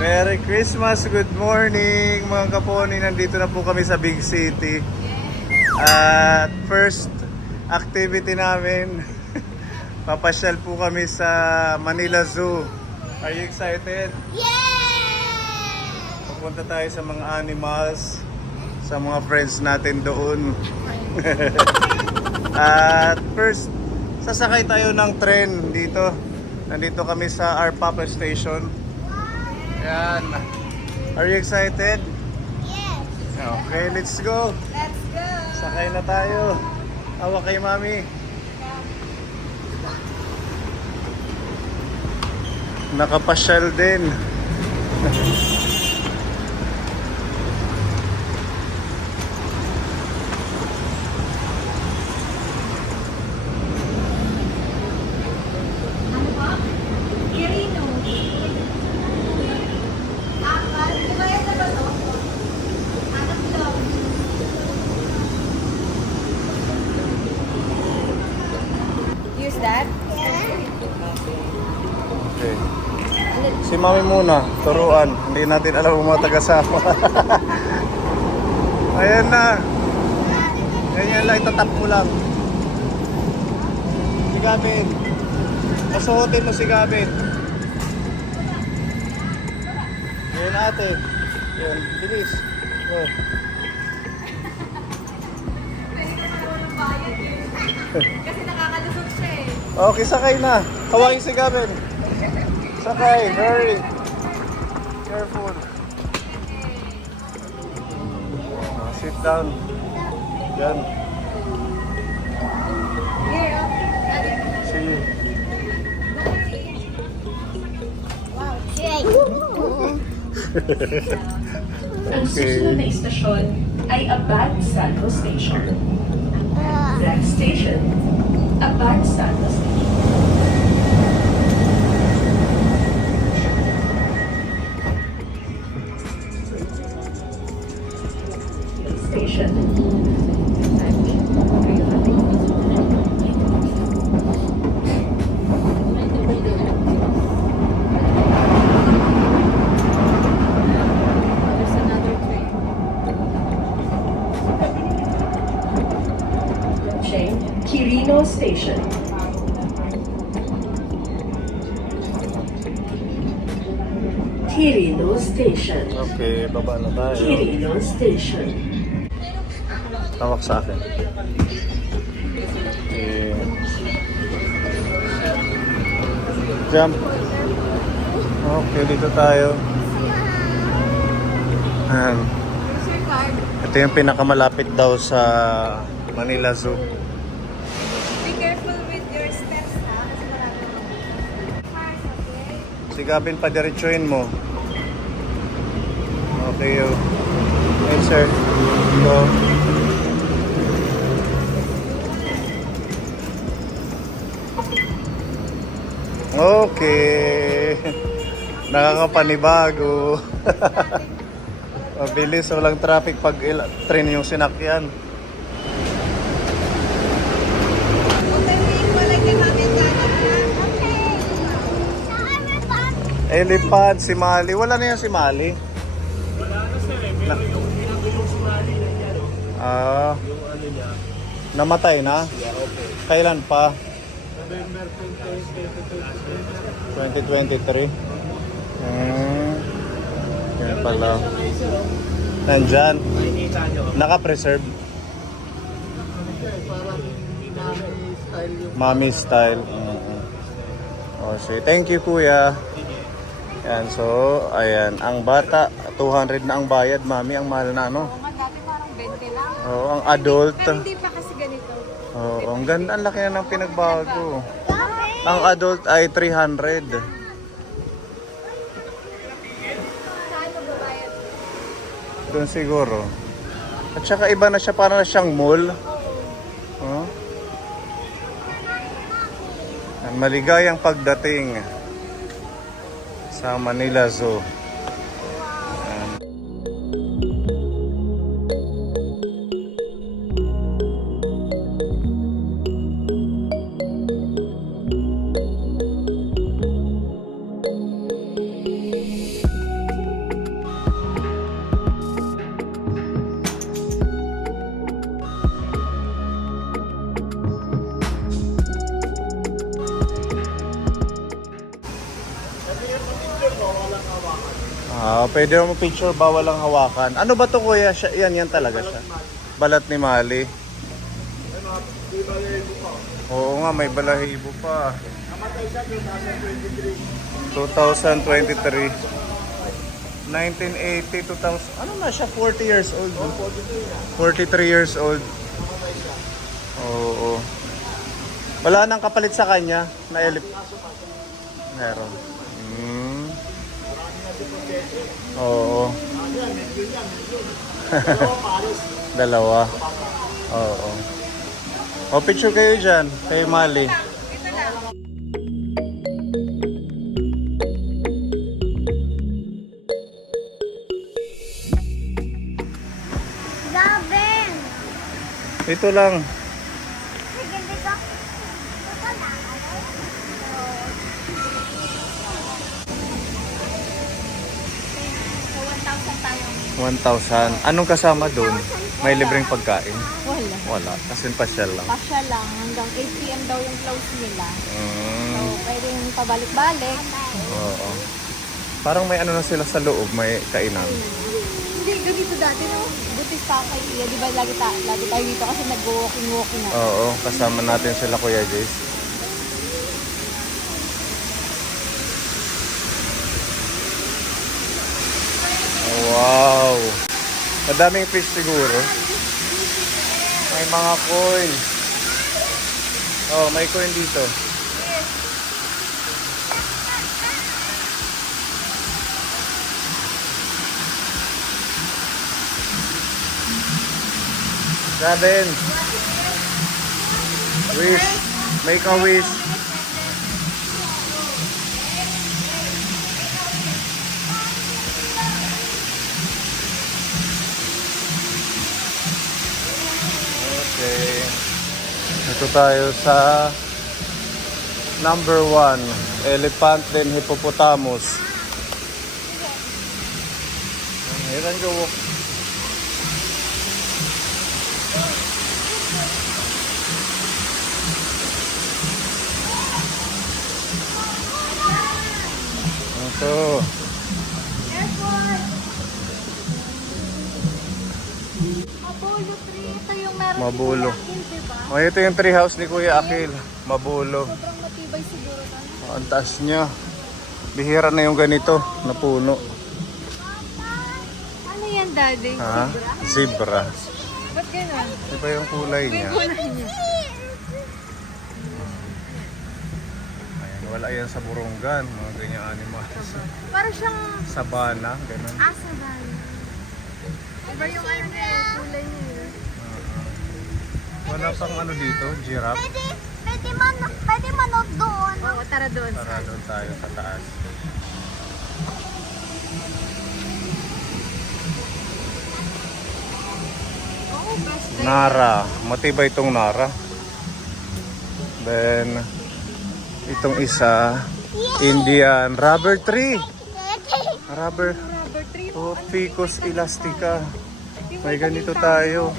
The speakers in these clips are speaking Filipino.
Merry Christmas, good morning mga kaponi. Nandito na po kami sa Big City. At first activity namin, papasyal po kami sa Manila Zoo. Are you excited? Yeah! Pupunta tayo sa mga animals, sa mga friends natin doon. At first, sasakay tayo ng tren dito. Nandito kami sa our Papa Station. Yan. Are you excited? Yes! Okay, let's go. Let's go! Sakay na tayo. Hawak kay mami. Nakapasyal din. Ano po? Kirino. Akal? Kumayag na ba to? Anak daw. Use that? Okay. Si mami muna, turuan. Hindi natin alam kung mga taga-sama. Ayan na. Ganyan lang, itatap mo lang. Si Gavin. Pasuotin mo si Gavin. Yan ate. Yan, bilis. Yan. Kasi nakakalusot siya eh. Okay, sakay na. Hawakin si Gavin. Sakay, hurry. Careful. Sit down. Yan. Here, oh. See. Wow, shake. Ang susunod na istasyon ay Abad Santo Station. Next station, Abad Santo Station. Station. There's another train. Chain, Quirino Station. Quirino Station. Okay, baba na tayo. Quirino Station. Tawak sa akin. Okay. Jump. Okay, dito tayo. Ayan. Where's your card? Ito yung pinakamalapit daw sa Manila Zoo. Be careful with your steps, ha? Kasi marami naman. Cars, okay? Si Gavin, padiretsuhin mo. Okay, yo. Hey, sir. Go. Okay. Nakakapanibago. Mabilis, walang traffic pag train yung sinakyan. Elephant, si Mali. Wala na yan si Mali. Wala na sir eh, pero yung si Mali nandiyan o. Ah, Yung ano niya, namatay na? yeah, okay. Kailan pa? November 2023. 20, 2023. Yan pala. Nandyan. Nakikita nyo. Naka-preserve. Parang hindi namin style yung... Mommy style. Oh, sige. Thank you, kuya. Yan, so, ayan. Ang bata, 200 na ang bayad, mami. Ang mahal na, ano? Oo nga, dati parang 20 lang. Oo, ang adult. Pero hindi pa kasi ganito. Oo, ang ganda. Ang laki na ng pinagbago. Ang adult ay 300. Saan magbabayad? Doon siguro. At saka iba na siya, para na siyang mall. Oh. Ang maligayang pagdating sa Manila Zoo. Pwede mo picture, bawal lang hawakan. Ano ba to kuya? Yan talaga siya. Balat ni Mali. Oo nga, may balahibo pa. 2023. 1980, 2000. Ano na siya? 40 years old. 43 years old. Oo. Wala nang kapalit sa kanya na meron. Oo. Dalawa. Oo. O picture kayo dyan, kay Mali. Gavin! Ito lang. Sige, dito. Dito lang. So, 1,000 tayo. 1,000. Anong kasama doon? May libreng pagkain? Wala. Wala. Kasi pasyal lang. Pasya lang. Hanggang 8 p.m. daw yung close nila. So, Mm. pwedeng pabalik-balik. Oo. Parang may ano na sila sa loob, may kainan. Hindi, ganito dati, no? Butis pa ako kay Iya. Di ba lagi tayo dito kasi nag-walking na. Oo, kasama natin sila Kuya Jace. Wow! Madaming fish siguro. May mga coin. Oh, may coin dito. Gavin. Wish. Make a wish. Okay. Ito tayo sa number 1. Elephant then hippopotamus. Here and go. Ito. Mabulo tree. Ito yung meron Mabulo. si Kuya Akil, diba? Oh, ito yung treehouse ni Kuya Akil. Mabulo. Sobrang matibay siguro na. Oh, ang taas niya. Bihira na yung ganito na puno. Ano yan, Daddy? Ha? Zebra. Ba't gano'n? Iba yung kulay niya. Kulay niya. Ayan, wala yan sa Burungan. Mga ganyang animals. Parang siyang Sabana, ganun. asa ba? Iba yung ano niya, kulay niya. Wala pang ano dito, giraffe. Pwede manood doon. Oo, tara doon. Tara doon tayo sa taas. Oo, best day. Nara. Matibay itong Nara. Then, itong isa, Indian rubber tree. Rubber. Rubber tree. Oh, Ficus elastica. May ganito tayo.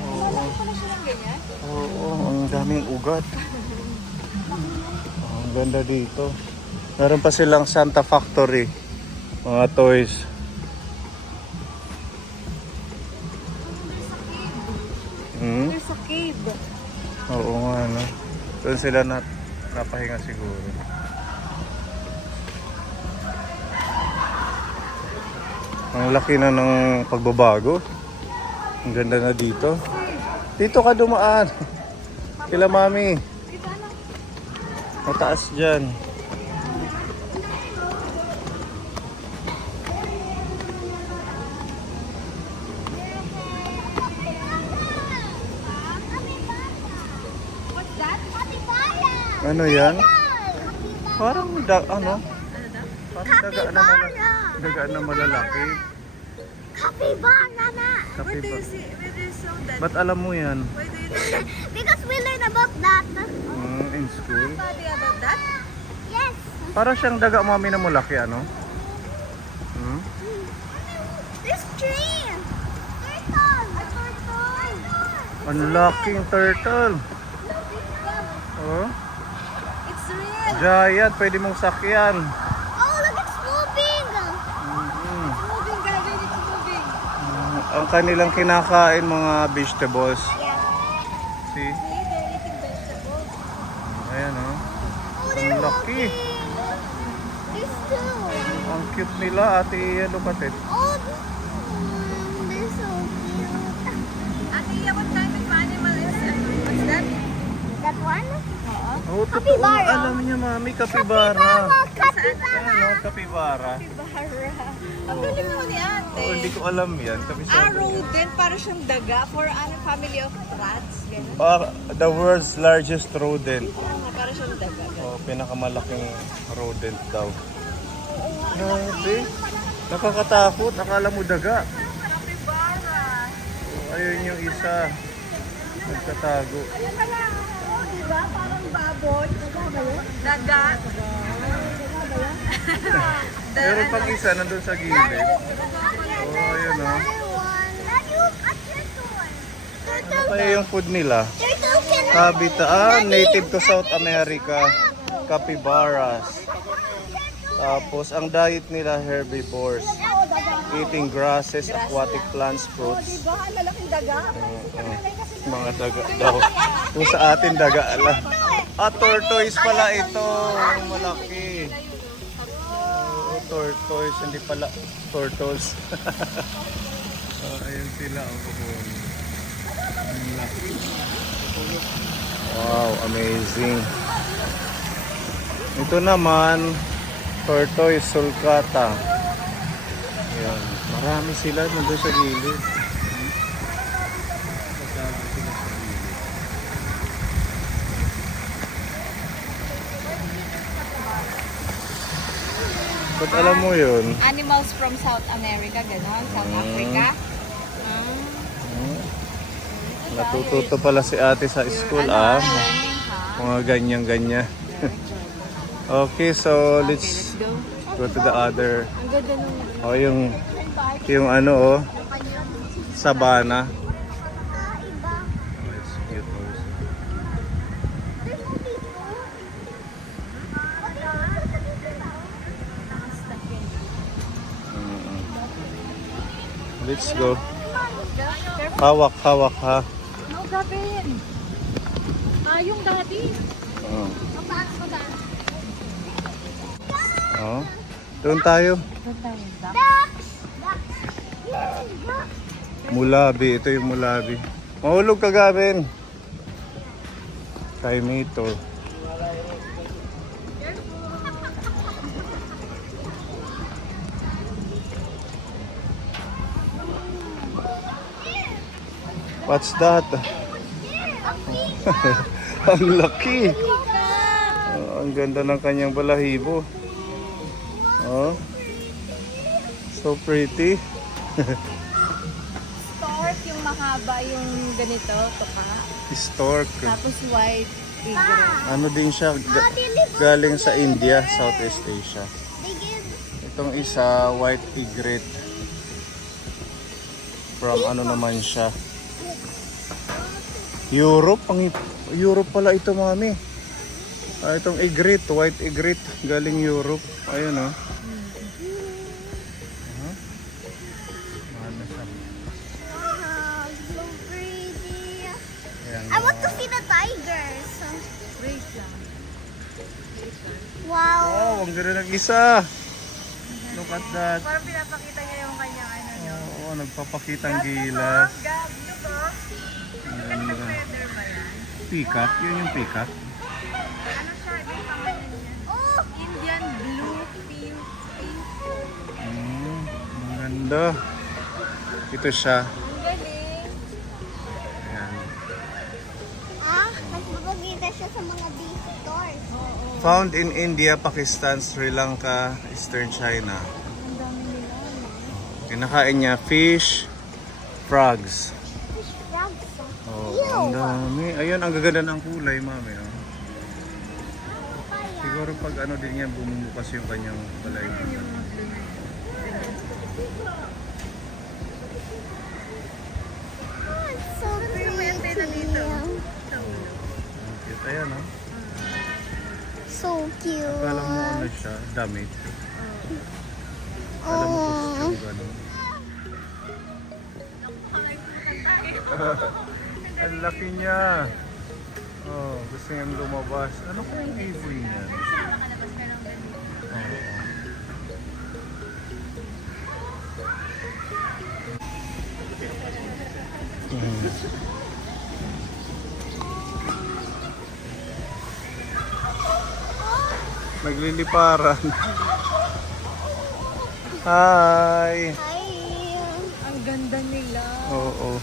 Malaki pala siya ng ganyan. Oo, ang daming ugat. Oh, ang ganda dito. Meron pa silang Santa Factory. Mga toys. Hmm? There's a cave. Oo nga, no? Doon sila napahinga siguro. Ang laki na ng pagbabago. Ang ganda na dito. Dito ka dumaan. Kila mami. Dito ano? Mataas dyan. What's that? Ano yan? Parang ano? Parang dagaan na malalaki. Capybara na! Kape ba? Where do you saw that? Ba't alam mo yan? Why do you know that? Because we learn about that. In school? Study about that? Yes. Parang siyang daga mami na malaki, ano? Hmm? This tree. Turtle. A turtle. Ang laking turtle. Oh? It's real. Giant, pwede mong sakyan. Oh, look, it's moving. Mm. It's moving, Gavin. It's moving. Ang kanilang kinakain mga vegetables. Yeah. See? See, they're eating vegetables. Ayan oh. Oh, Ang laki. There's two. Ang cute nila, ate Lukatit. Oh, they're so cute. Ate, what type of animal is it? What's that? That one? Oh, totoo. Capybara. Alam niya, mami, kapibara. Capybara. Ano, kapibara. Capybara. Ang galing mo ni ate. Oh, hindi ko alam yan. Kabisado. Rodent, para siyang daga for ano, family of rats. Ganun. The world's largest rodent. Para siyang daga. Oh, pinakamalaking rodent daw. Grabe. Nakakatakot. Akala mo daga. Capybara. Oh, ayun yung isa. Nagtatago. Ayun pala. Oh, diba? Parang baboy. Daga ba yun? Daga. Pero pag isa nandun sa gilid. Oh, ayun oh. Ano kaya yung food nila? Native to South America. Capybaras. Tapos ang diet nila herbivores. Eating grasses, aquatic plants, fruits. Diba? Ang malaking daga. Mga daga daw. Kung sa atin daga ala. Tortoise pala ito. Ang malaki. Tortoise, hindi pala turtles. Ayun sila. Ang laki. Wow, amazing. Ito naman, tortoise sulcata. Ayan. Marami sila nandun sa gilid. Ba't alam mo yun? Animals from South America, gano'n. South Africa. Natututo pala si ate sa school Learning, ha? Mga ganyan-ganyan. Okay, so let's go to the other. Ang ganda nung Oh, yung ano oh, sabana. Oh, it's cute also. Let's go. Hawak, hawak ha. No, Gavin. Yung dati. Oh. Oh. Doon tayo. Mulabi, ito yung mulabi. Mahulog ka, Gavin. Kaimito. What's that? Ang laki. Oh, ang ganda ng kanyang balahibo. Oh. So pretty. Stork, yung mahaba yung ganito, tuka. Stork. Tapos white eagle. Ano din siya? Galing sa India, Southeast Asia. Itong isa, white egret. From ano naman siya? Europe. Europe pala ito, mami. Itong egret, white egret. Galing Europe. Ayun, oh. Ano siya? So pretty. Ayan, I want to see the tigers. Wait lang. Wow. wow, ang ganda ng isa. Look at that. Parang pinapakita niya yung kanyang ano niya. Oo, nagpapakitang gilas. Gab, diba? Ang ganda. Feather ba yan? Peacock, yun yung peacock. Ano siya? Ito yung pangalan niya. Oh! Indian blue pink. Ang ganda. Ito siya. Ang galing. Ayan. Mas mapagkita siya sa mga visitors. Oo. Found in India, Pakistan, Sri Lanka, Eastern China. Ang dami nila. Kinakain niya fish, frogs. Fish frogs. Oh, ang dami. Ayun, ang gaganda ng kulay, mami. Oh. Siguro pag ano din yan, bumubukas yung kanyang balay. So pretty. Ang cute. Ayan, oh. so cute. Akala mo ano siya, damit. Akala mo costume gano'n. Ang laki niya. Oh, gusto niyang lumabas. Ano kaya yung Avery niya? Oo. Nagliliparan. Hi! Hi. Ang ganda nila. Oo.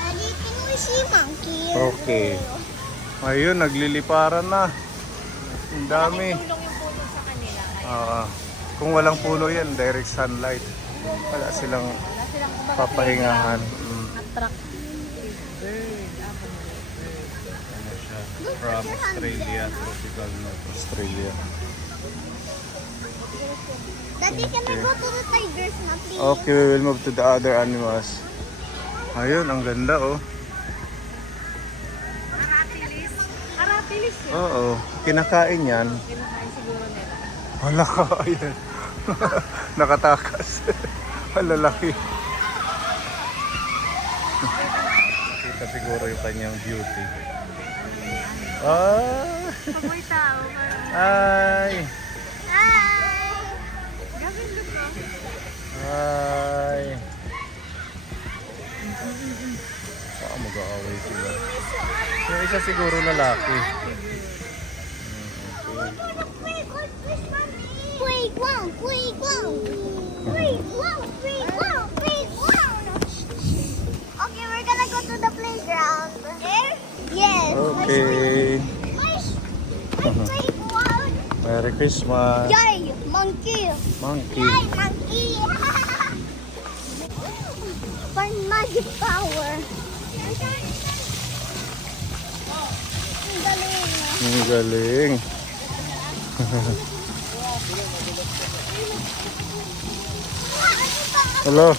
Nalitin mo si Monkey. Okay. Ayun, nagliliparan na. Ang dami. Tulong yung puno sa kanila. Kung walang puno yan, direct sunlight. Wala silang Wala silang kumbaga papahingahan. attract. Ano siya? From Australia. Tropical na Australia. Daddy, can we go to the tigers na, please? Okay, we will move to the other animals. Ayun, ang ganda oh. Aratilis yun. Oo, kinakain yan. Kinakain siguro nila. Wala ka, ayan. Nakatakas. Ang lalaki. Kita siguro yung kanyang beauty. Ah! Pamoy tao. Hi! Hi. Gawin look ko. Hi! Baka mag-aaway sila. Yung isa siguro lalaki. Playground, playground. Playground, playground, playground. Okay, we're gonna go to the playground. There? Yes. Okay. My playground. Merry Christmas. Yay, monkey. Monkey. Yay, monkey. For magic power. Ang galing. Ang galing. Hello.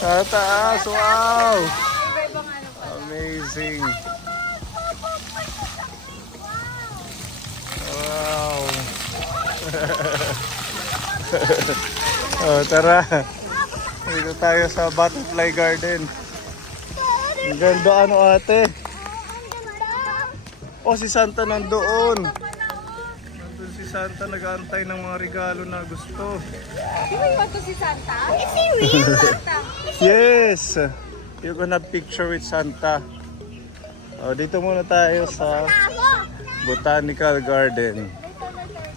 Taas. Taas. Wow. Iba-ibang ano pa. Amazing. Wow. Oh, tara. Dito tayo sa Butterfly Garden. Ang ganda ano ate. Oh, si Santa nandoon. Nandun si Santa nag-aantay ng mga regalo na gusto. Di ba yung to si Santa? Is he real? Santa. Yes! You're gonna picture with Santa. Oh, dito muna tayo sa Botanical Garden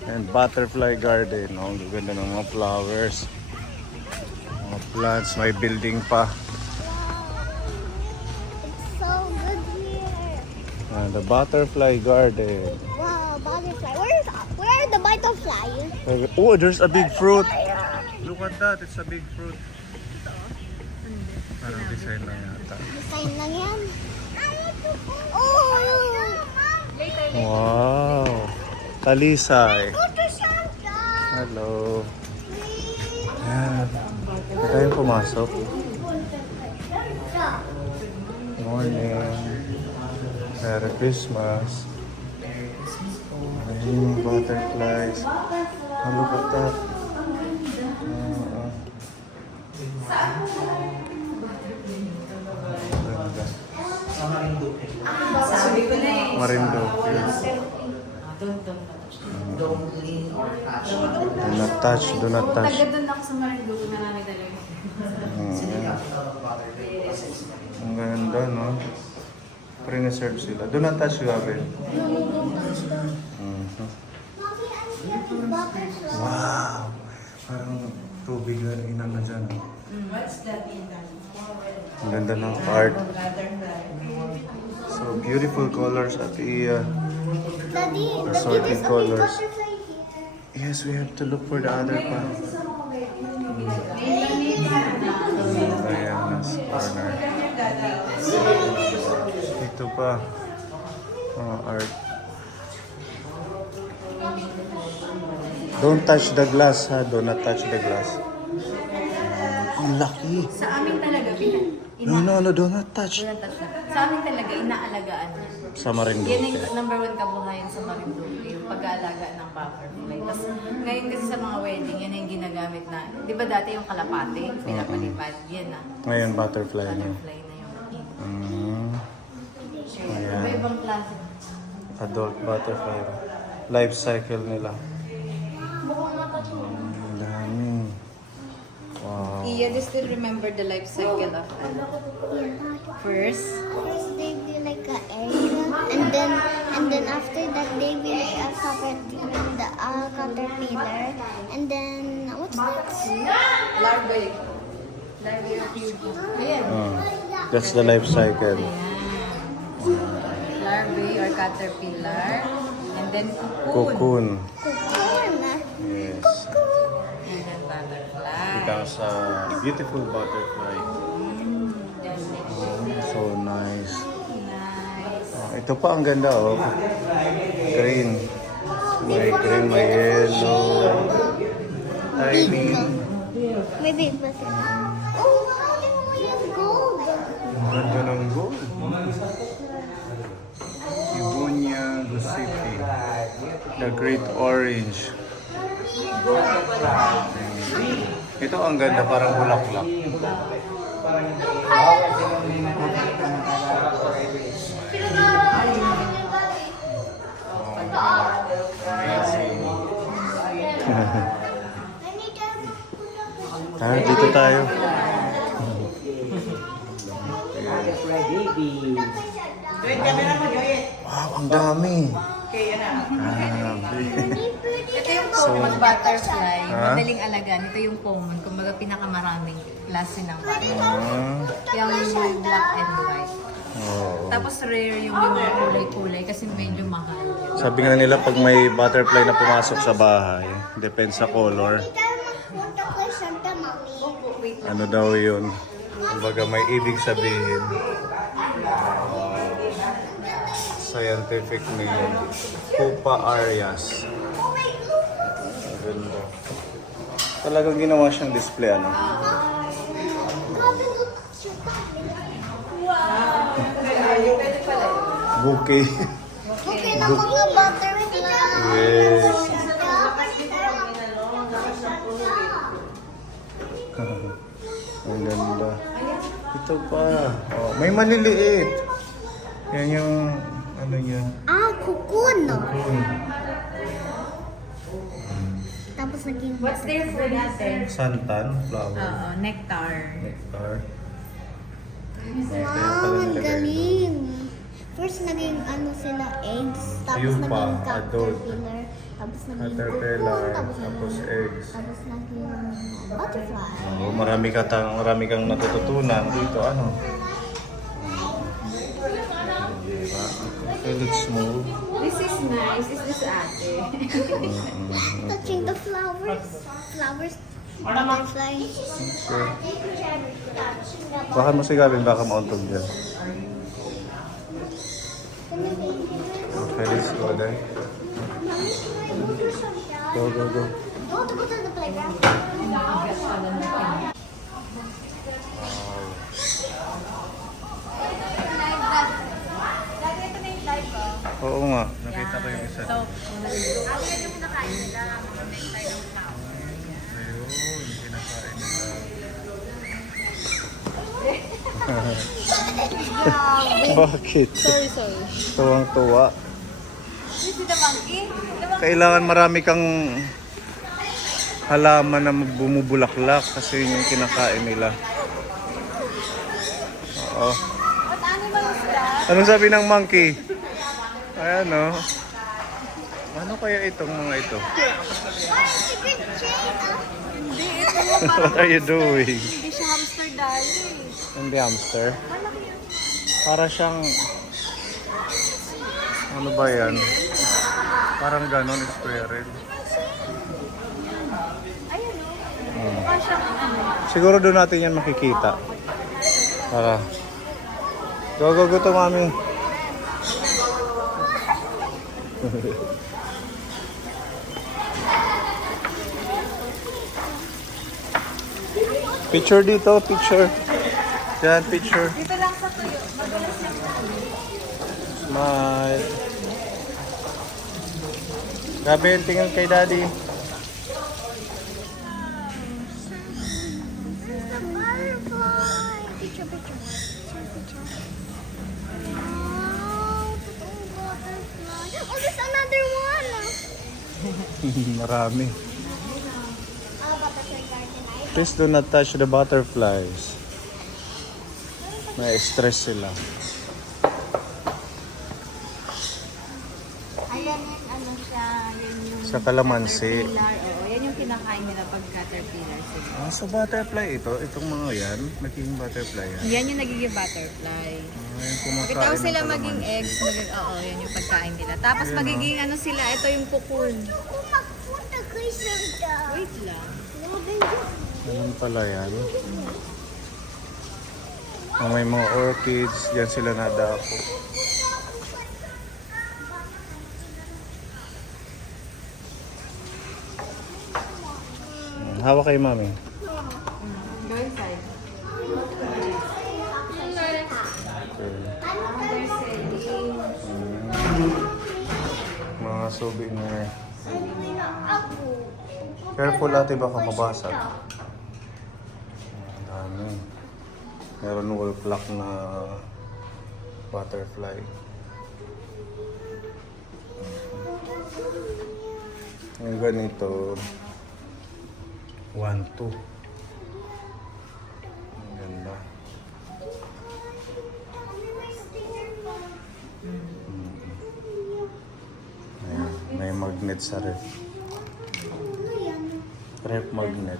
and Butterfly Garden. Oh, ang ganda ng mga flowers. Mga plants, may building pa. It's so good here. And the Butterfly Garden. Wow, butterfly. Where are the butterflies? Oh, there's a big fruit. Look at that, it's a big fruit. Parang design lang yata. Design lang yan. Oh! Wow! Talisay. Go to Santa! Hello. Ayan. Hindi tayo pumasok. Morning. Merry Christmas. Ayun, butterflies. Oh, look at that. Ganda. Marinduque. Do not touch, do not touch. Doon ako sa Marinduque na namin talaga. Ang ganda, no? Pre-reserve sila. Do not touch, Gavin. Wow! Parang tubig na rin na dyan. Ang ganda ng art. So beautiful colors at the Daddy, Assorted there's a big colors. butterfly here. yes, we have to look for the other part. Diana's corner. Ito pa. Art. Don't touch the glass ha. Do not touch the glass. Ang laki. Sa amin talaga, No, do not touch. Sa amin talaga, inaalagaan niya. Sa Yan Marinduque. yung number one kabuhayan sa Marinduque, yung pag-aalaga ng butterfly. Tapos ngayon kasi sa mga wedding, yan yung ginagamit na, di ba dati yung kalapate, pinapalipad, yan na. Ngayon butterfly na. Butterfly na yung Mm. Ayan. Iba-ibang klase. Adult butterfly. Life cycle nila. Ang dami. Wow. Iya, do you still remember the life cycle of first? First they be like an egg, and then after that they be like a caterpillar, and then what's next? Larvae. Larvae of pupa. Ayan. That's the life cycle. Larvae or caterpillar. And then cocoon. Cocoon. Cocoon. Yes. And then butterfly. Becomes a beautiful butterfly. So nice. Nice. Ito pa ang ganda oh. Green. May green, may yellow. Tiny. Maybe but oh, how yung gold? Ang ganda ng gold. Ibunya Gusipi. The Great Orange. Ito ang ganda, parang bulaklak. Tara, dito tayo. Wow, ang dami. Grabe. Ito yung common butterfly. Ha? Madaling alagaan. Ito yung common. Kumbaga pinakamaraming klase ng butterfly. Ah, Yung black and white. oo. Tapos rare yung mga kulay-kulay kasi medyo mahal. Sabi nga nila pag may butterfly na pumasok sa bahay, depends sa color. Punta ko sa Santa Mami. Ano daw yun? Kumbaga may ibig sabihin. Scientific name. Pupa Arias. Ang ganda. Talagang ginawa siyang display ano? Bouquet. Okay na mga butterfly. Yes. Ang ganda. Ito pa. Oh, may maliliit. Yan yung ano niya. Ah, cocoon. Cocoon. Tapos naging What's their food natin? Santan, flower, Oo, nectar. nectar. Wow, ang galing. First naging ano sila eggs, tapos Pupa, naging adult. caterpillar, tapos naging Caterpillar, cocoon, tapos eggs. tapos naging butterfly. Oh, marami kang natututunan dito. Ano? Diba? Okay, let's move. This is nice. Is this ate? Touching the flowers. Flowers. Butterfly. Sure. Baka mo si Gavin, baka mauntog dyan. Okay, let's go then. Go, go, go. Go to the playground. Oo nga, nakita ko yung isa. So, yung nakain nila, nectar ng flower. Ayun, kinakain nila. Bakit? Sorry. Tuwang-tuwa. This is the monkey? Kailangan marami kang halaman na bumubulaklak kasi yun yung kinakain nila. Oo. What animal is that? Anong sabi ng monkey? Ayan o. Ano kaya itong mga ito? Hindi, ito yung parang What are you doing? hindi siya hamster dahil. Hindi hamster. Para siyang... Ano ba yan? Parang ganon, square. Mukha siyang Siguro doon natin yan makikita. Para. Go to mami. Picture dito, picture. Yan, picture. Dito lang sa tuyo. Madalas lang. Smile. Gabi, tingin kay daddy. There's a butterfly. Picture, picture. Picture. Wow, totoong butterfly. Oh, there's another one. Marami. Oh, butterfly garden. Please do not touch the butterflies. May stress sila. Ayan yung ano siya, yan yung Sa kalamansi. caterpillar. Oo, yan yung kinakain nila pag caterpillar sila. Ah, sa butterfly ito, itong mga yan, naging butterfly yan. Yan yung nagiging butterfly. Ah, yung kumakain Bitaw ng sila maging kalamansi. eggs. Oo, yan yung pagkain nila. Tapos Ayun, magiging ano sila, ito yung cocoon. Ako magpunta kay Santa. Wait lang. Ganun pala yan. Oh, may mga orchids, diyan sila nadako. Hawak kay mami. Go inside. Mga souvenir. Ako. Careful ate, baka mabasag. Ang dami. Meron wall clock na butterfly. Yung ganito, 1, 2. Ang ganda. Ayan, may magnet sa ref. Ref magnet.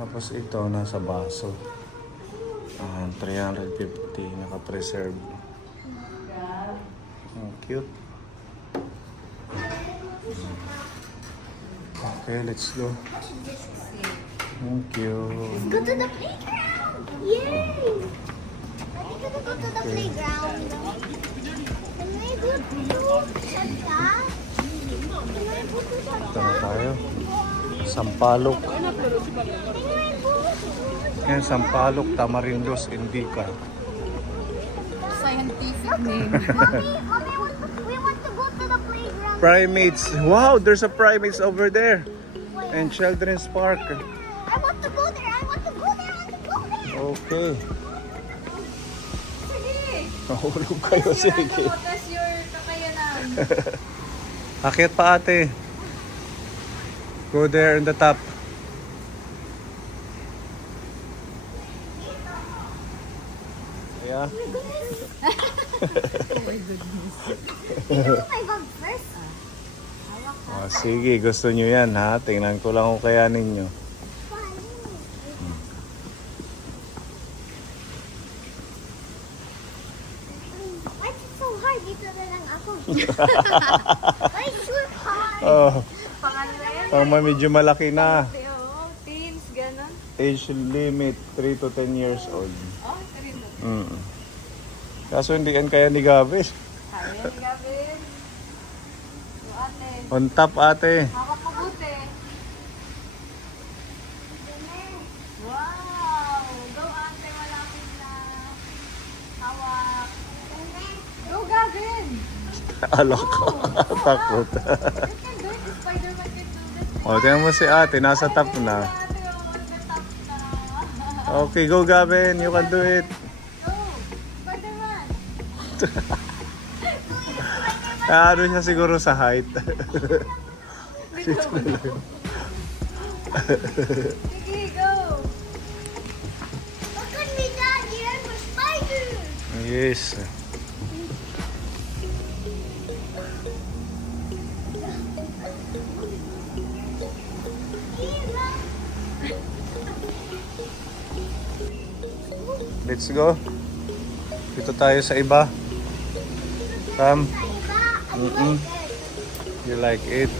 Tapos ito, nasa baso. 350, naka-preserve. Ang cute. Okay, let's go. Thank you. Go to the playground. Yay! Are we gonna go to the playground? Can we go to Santa? Can I go to Santa? Ito na tayo. Sampalok. Can I go? Yan, Sampalok, Tamarindos, Indica. Scientific name. Mommy, we want to go to the playground. Primates. Wow, there's a primates over there. And Children's Park. I want to go there. I want to go there. I want to go there. Okay. Sige. Mahulog kayo, sige. That's your kakayanan. Akyat pa ate. Go there in the top. Yeah. Oh my God, first. Oh, sige, gusto nyo yan ha. Tingnan ko lang kung kaya ninyo. Why is it so hard? Dito na lang ako. Why is it so hard? Oh, Pangalan na yan. pang medyo malaki na. Oo, teens, gano'n. Age limit, 3 to 10 years old. Oh, rin mo. Kaso hindi yan kaya ni Gabby. Kaya ni Gavin. Yung ate. On top ate. Hawak mabuti. Wow! Go ate, malapit na. Hawak. Go Gavin! Alok ko. Takot. You can do it. Spider-Man can do this. O, tingnan mo si ate. Nasa top na. Ate, oh, nag-top na. Okay, go Gavin. You can do it. Go! Spider-Man! Ano siya siguro sa height. Sige, go! Look at me, Daddy. I'm a spider. Yes. Let's go. Dito tayo sa iba. Come. You like it?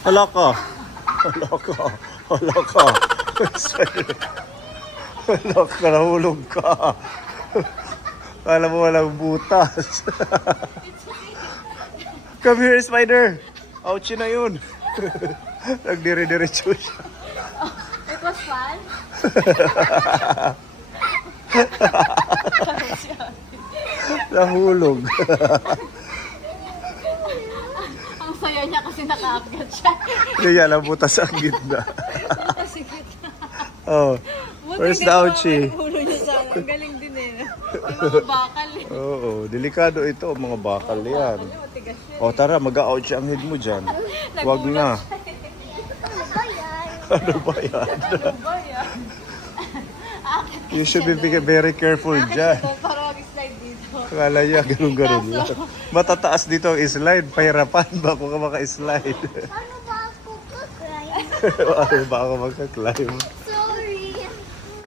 Hala ka. Hala ka. Hala ka. Hala ka, nahulog ka. Kala mo walang butas. Come here, spider. Ouchie na yun. Nagdire-diretso siya. It was fun. Nahulog. Ang saya niya kasi nakaakyat siya. Kaya lang butas ang gitna. Oh, where's the ouchie? Ulo niya sana. Ang galing din eh. Yung mga bakal eh. Oo, delikado ito, mga bakal yan. Matigas siya. O tara, mag-ouchie ang head mo dyan. Wag na. Ano ba yan? Ano ba yan? Ano ba yan? You should be very careful dyan. Ito, para mag-slide dito. Akala niya, ganun-ganun lang. Matataas dito ang slide. Pahirapan ba kung ka maka-slide? Paano ba ako climb? Ano ba ako magka-climb?